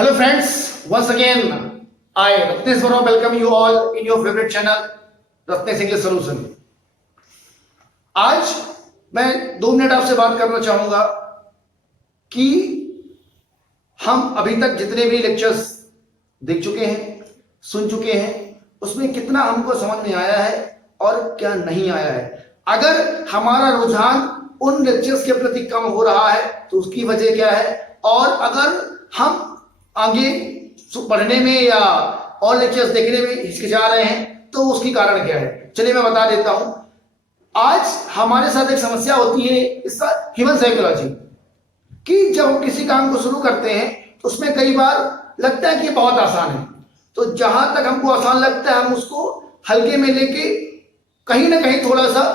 Hello friends, once again I Ratnesh Bora welcome you all in your favorite channel Ratnesh English Solution। आज मैं 2 minute आपसे बात करना चाहूंगा कि हम अभी तक जितने भी लेक्चर्स देख चुके हैं, सुन चुके हैं, उसमें कितना हमको समझ में आया है और क्या नहीं आया है। अगर हमारा रुझान उन लेक्चर्स के प्रति कम हो रहा है तो उसकी वजह क्या है, और अगर हम आगे पढ़ने में या और लेक्चर्स देखने में हिचकिचा रहे हैं तो उसकी कारण क्या है। चलिए मैं बता देता हूं। आज हमारे साथ एक समस्या होती है इसका ह्यूमन साइकोलॉजी कि जब हम किसी काम को शुरू करते हैं तो उसमें कई बार लगता है कि ये बहुत आसान है, तो जहां तक हमको आसान लगता है हम उसको हल्के में लेके कहीं ना कहीं थोड़ा सा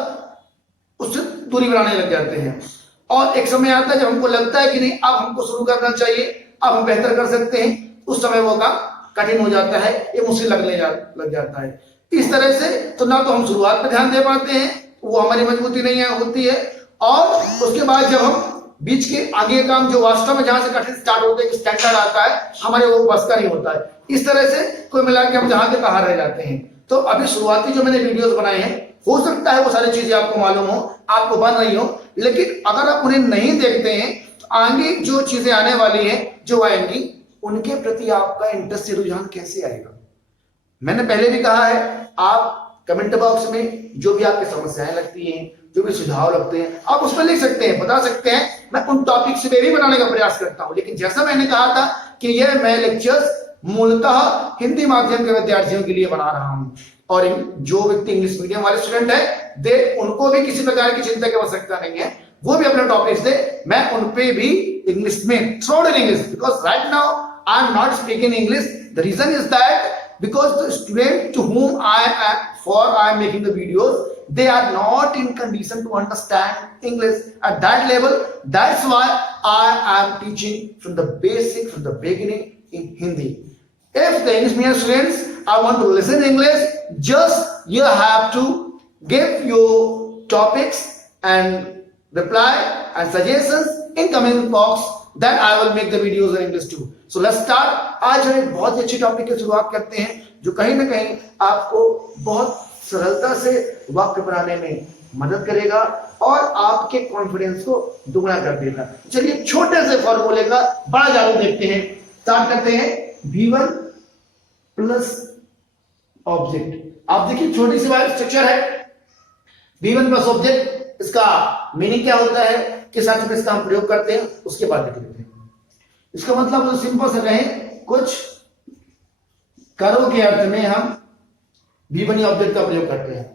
उससे दूरी बनाने लग जाते हैं, और एक समय आता है जब हमको लगता है कि नहीं अब हमको शुरू करना चाहिए, अब हम बेहतर कर सकते हैं, उस समय वो काम कठिन हो जाता है, ये मुश्किल लग जाता है। इस तरह से तो ना तो हम शुरुआत पे ध्यान दे पाते हैं, वो हमारी मजबूती नहीं है होती है, और उसके बाद जब हम बीच के आगे काम जो वास्तव में जहां से कठिन स्टार्ट होते हैं, स्टैंडर्ड आता है, हमारे वो बस का नहीं होता है। इस तरह से कोई मिला के हम जहां के कहां रह जाते हैं। तो अभी शुरुआती जो मैंने वीडियोस बनाए हैं, हो सकता है वो सारी चीजें आपको मालूम हो, आपको बन रही हो, लेकिन अगर आप उन्हें नहीं देखते हैं तो आगे जो चीजें आने वाली हैं, जो आएंगी, उनके प्रति आपका इंटरेस्ट या रुझान कैसे आएगा। मैंने पहले भी कहा है, आप कमेंट बॉक्स में जो भी आपकी समस्याएं लगती हैं, जो भी सुझाव लगते हैं, आप उसमें लिख सकते हैं, बता सकते हैं। मैं उन टॉपिक से भी बनाने का प्रयास करता हूं, लेकिन जैसा मैंने कहा था कि यह मैं लेक्चर्स मूलतः हिंदी माध्यम के विद्यार्थियों के लिए बना रहा हूं, और जो व्यक्ति इंग्लिश मीडियम वाले स्टूडेंट है दे उनको भी किसी प्रकार की चिंता की आवश्यकता नहीं है, वो भी अपने टॉपिक्स दे, मैं उन पे भी इंग्लिश में throwed in English, because right now I am not speaking English. The reason is that because the student to whom I am making the videos, they are not in condition to understand English at that level. That's why I am teaching from the basic, from the beginning in Hindi. If the English medium students I want to listen English, just you have to give your topics and reply and suggestions in comment box, then I will make the videos in English too. So let's start. आज हम एक बहुत अच्छी topic की शुरुआत करते हैं जो कहीं ना कहीं आपको बहुत सरलता से वाक्य बनाने में मदद करेगा और आपके कॉन्फिडेंस को दुगना कर देगा। चलिए छोटे से फॉर्मूले का बड़ा जादू देखते हैं। स्टार्ट करते हैं। V1 plus object. आप देखिए छोटी सी बात स्ट्रक्चर है। V1 प्लस ऑब्जेक्ट, इसका मीनिंग क्या होता है, किस अर्थ में इसका हम प्रयोग करते हैं, उसके बाद देख लेते हैं। इसका मतलब तो सिंपल से कहें, कुछ करो के अर्थ में हम V1 ऑब्जेक्ट का प्रयोग करते हैं।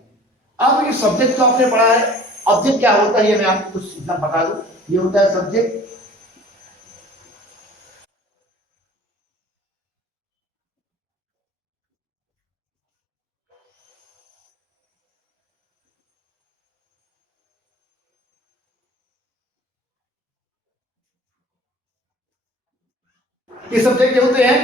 अब ये सब्जेक्ट तो आपने पढ़ा है, ऑब्जेक्ट क्या होता है ये मैं आपको कुछ इतना बता दूं। ये होता है सब्जेक्ट, ये सब्जेक्ट होते हैं,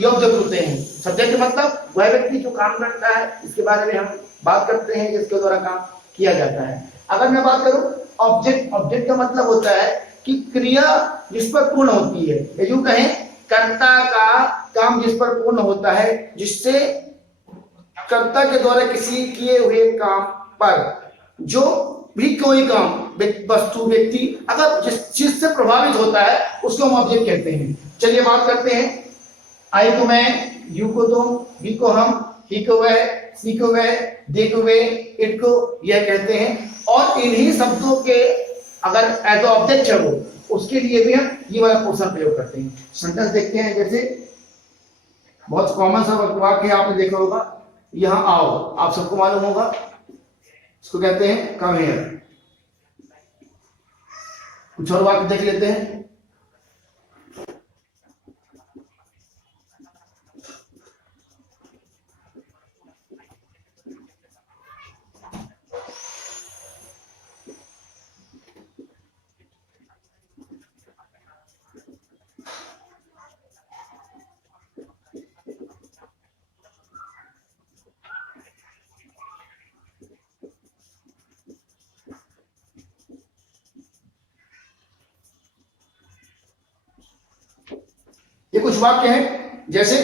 ये ऑब्जेक्ट होते हैं। सब्जेक्ट मतलब वह व्यक्ति जो काम करता है, इसके बारे में हम बात करते हैं, जिसके द्वारा काम किया जाता है। अगर मैं बात करूं ऑब्जेक्ट, ऑब्जेक्ट का मतलब होता है कि क्रिया जिस पर पूर्ण होती है, या यूं कहें कर्ता का काम जिस पर पूर्ण होता है, जिससे कर्ता के द्वारा किसी किए हुए काम पर जो भी कोई काम वस्तु व्यक्ति अगर जिस चीज से प्रभावित होता है उसको हम ऑब्जेक्ट कहते हैं। चलिए बात करते हैं। आई को मैं, यू को तुम, वी को हम, ही को वह, सी को वह, दे को वे, इट को यह कहते हैं, और इन्हीं शब्दों के अगर एज ऑब्जेक्ट है वो, उसके लिए भी हम ये वाला पोर्शन प्रयोग करते हैं। सेंटेंस देखते हैं। जैसे बहुत कॉमन सा वाक्य आपने देखा होगा, यहां आओ, आप सबको मालूम होगा, इसको कहते हैं कम हियर। कुछ और वाक्य देख लेते हैं। ये कुछ वाक्य हैं, जैसे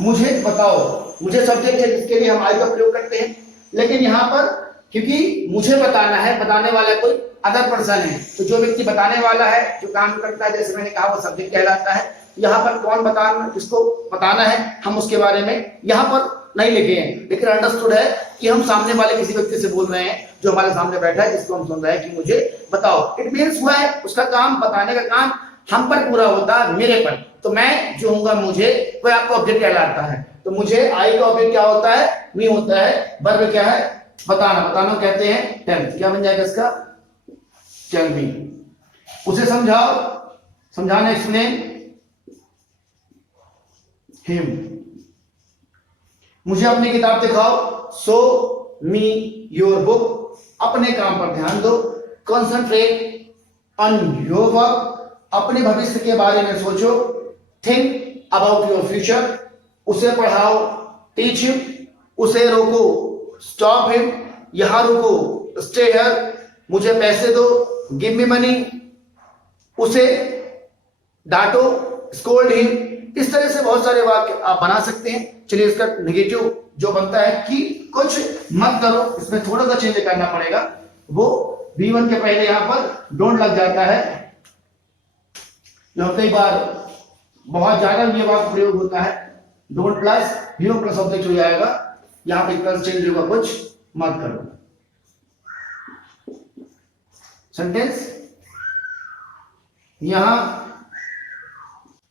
मुझे बताओ, मुझे सब्जेक्ट है जिसके लिए हम आई का प्रयोग करते हैं, लेकिन यहाँ पर क्योंकि मुझे बताना है, बताने वाला कोई अदर पर्सन है, तो जो व्यक्ति बताने वाला है, जो काम करता है, जैसे मैंने कहा, वो सब्जेक्ट कहलाता है। यहाँ पर कौन बताना, किसको बताना है, हम उसके बारे में यहाँ पर नहीं लिखे हैं, लेकिन अंडरस्टूड है कि हम सामने वाले किसी व्यक्ति से बोल रहे हैं जो हमारे सामने बैठा है, जिसको हम सुन रहे हैं कि मुझे बताओ। इट मीन्स हुआ है उसका काम, बताने का काम हम पर पूरा होता है, मेरे पर। तो मैं जो हूँ मुझे, वह आपका ऑब्जेक्ट कहलाता है। तो मुझे आई का ऑब्जेक्ट क्या होता है, मी होता है। वर्ब क्या है, बताना, बताना कहते हैं टेल। क्या बन जाएगा इसका, टेल मी। उसे समझाओ, समझाना, एक्सप्लेन हिम। मुझे अपनी किताब दिखाओ, शो मी योर बुक। अपने काम पर ध्यान दो, कॉन्सेंट्रेट ऑन योर वर्क। अपने भविष्य के बारे में सोचो, थिंक अबाउट योर फ्यूचर। उसे पढ़ाओ, टीच हिम। उसे रोको, स्टॉप हिम। यहां रुको, स्टे हियर। मुझे पैसे दो, गिव मी मनी। उसे डांटो, स्कोल्ड हिम। इस तरह से बहुत सारे वाक्य आप बना सकते हैं। चलिए, इसका नेगेटिव जो बनता है कि कुछ मत करो, इसमें थोड़ा सा चेंज करना पड़ेगा। वो V1 के पहले यहां पर डोंट लग जाता है, जो कई बार बहुत ज्यादा ये वाक्य प्रयोग होता है। Don't plus hero plus object हो जाएगा, यहां पे प्लस चेंज होगा, कुछ मत करो। सेंटेंस यहां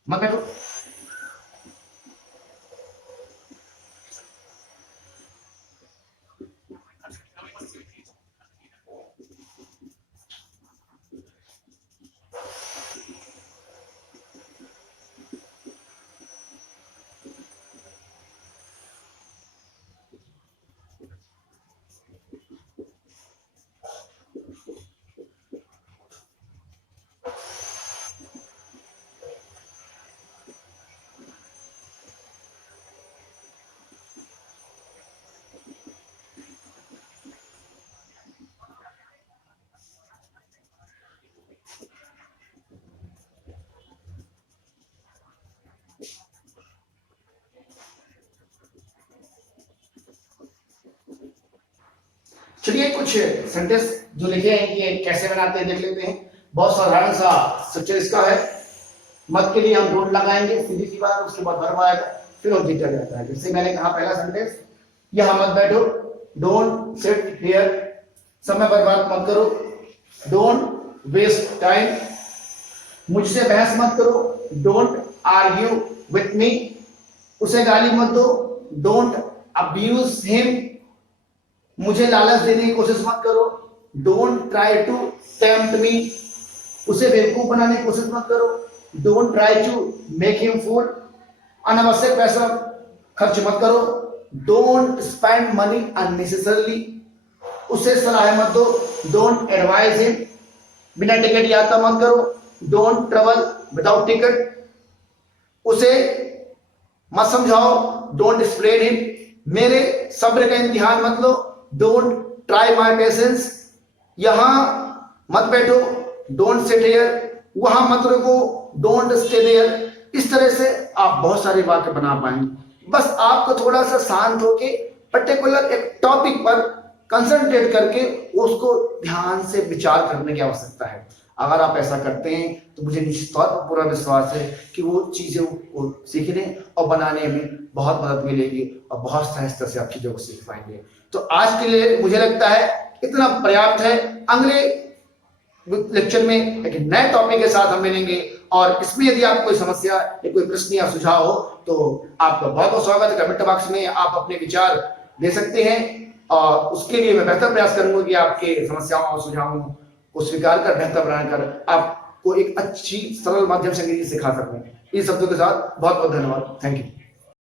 मत बैठो। चलिए, कुछ सेंटेंस जो लिखे हैं कि कैसे बनाते हैं देख लेते हैं। बहुत साधारण सा स्ट्रक्चर इसका है। मत के लिए हम डोंट लगाएंगे, सीधी सी बात। उसके बाद वर्ब आएगा, फिर ऑब्जेक्ट आ जाता है। जैसे मैंने कहा, पहला सेंटेंस, यहां मत बैठो, डोंट सिट हियर। समय बर्बाद मत करो, डोंट वेस्ट टाइम। मुझसे बहस मत करो, डोंट आर्ग्यू विथ मी। उसे गाली मत दो, डोंट अब्यूज हिम। मुझे लालच देने की कोशिश मत करो, don't try to tempt me. उसे बेवकूफ बनाने की कोशिश मत करो, don't try to make him fool. अनावश्यक पैसा खर्च मत करो, डोंट स्पेंड मनी अननेसेसरली। उसे सलाह मत दो, डोंट एडवाइज हिम। बिना टिकट यात्रा मत करो, डोंट ट्रेवल विदाउट टिकट। उसे मत समझाओ, डोंट एक्सप्लेन हिम। मेरे सब्र का इम्तिहान मत लो, डोंट ट्राई माई पेशेंस। यहां मत बैठो, डोंट सिट हियर। वहां मत रुको, डोंट स्टे देयर। इस तरह से आप बहुत सारे वाक्य बना पाएंगे। बस आपको थोड़ा सा शांत होके पर्टिकुलर एक टॉपिक पर कंसंट्रेट करके उसको ध्यान से विचार करने की आवश्यकता है। अगर आप ऐसा करते हैं तो मुझे निश्चित तौर पर पूरा विश्वास है कि वो चीजें को सीखने और बनाने में बहुत मदद मिलेगी और बहुत सहजता से आप चीजों को सीख पाएंगे। तो आज के लिए मुझे लगता है इतना पर्याप्त है। अगले लेक्चर में एक नए टॉपिक के साथ हम मिलेंगे, और इसमें यदि आप कोई समस्या या कोई प्रश्न या सुझाव हो तो आपका बहुत बहुत स्वागत है। कमेंट बॉक्स में आप अपने विचार दे सकते हैं, और उसके लिए मैं बेहतर प्रयास करूंगा कि आपके समस्याओं और सुझावों को स्वीकार कर बेहतर बनाकर आपको एक अच्छी सरल माध्यम से अंग्रेजी सिखा सकूं। इन शब्दों के साथ बहुत बहुत धन्यवाद। Thank you.